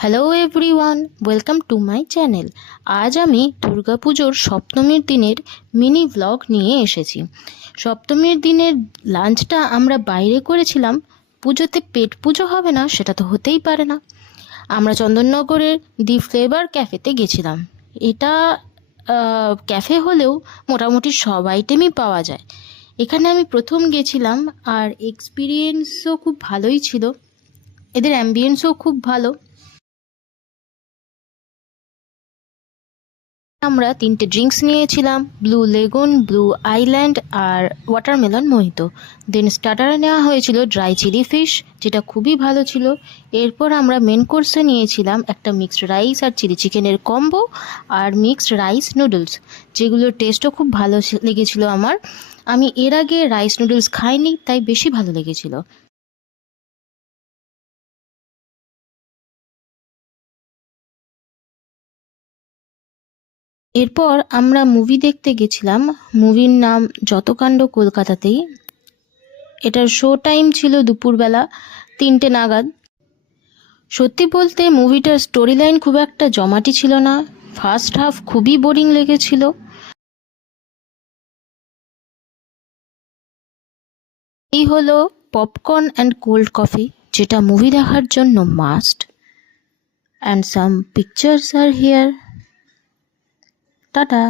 Hello everyone, welcome to my channel. আজ আমি দুর্গাপুজোর সপ্তমীর দিনের মিনি ভ্লগ নিয়ে এসেছি। সপ্তমীর দিনের লাঞ্চটা আমরা বাইরে করেছিলাম। পুজোতে পেট পুজো হবে না সেটা তো হতেই পারে না। আমরা চন্দননগরের দি ফ্লেভার ক্যাফেতে গেছিলাম। এটা ক্যাফে হলেও মোটামুটি সব আইটেমই পাওয়া যায়। এখানে আমি প্রথম গেছিলাম আর এক্সপিরিয়েন্সও খুব ভালোই ছিল। এদের অ্যাম্বিয়েন্সও খুব ভালো। আমরা 3টে ড্রিঙ্কস নিয়েছিলাম, ব্লু লেগুন, ব্লু আইল্যান্ড আর ওয়াটারমেলন মোহিতো। দেন স্টার্টারে নেওয়া হয়েছিল ড্রাই চিলি ফিশ, যেটা খুবই ভালো ছিল। এরপর আমরা মেন কোর্সে নিয়েছিলাম একটা মিক্সড রাইস আর চিলি চিকেনের কম্বো আর মিক্সড রাইস নুডলস, যেগুলোর টেস্টও খুব ভালো লেগেছিল আমার। আমি এর আগে রাইস নুডলস খাইনি, তাই বেশি ভালো লেগেছিল। এরপর আমরা মুভি দেখতে গেছিলাম। মুভির নাম যত কাণ্ড কলকাতাতেই। এটার শো টাইম ছিল দুপুরবেলা 3টে নাগাদ। সত্যি বলতে মুভিটার স্টোরি লাইন খুব একটা জমাটি ছিল না। ফার্স্ট হাফ খুবই বোরিং লেগেছিল। এই হলো পপকর্ন অ্যান্ড কোল্ড কফি, যেটা মুভি দেখার জন্য must. And some pictures R here. Tata.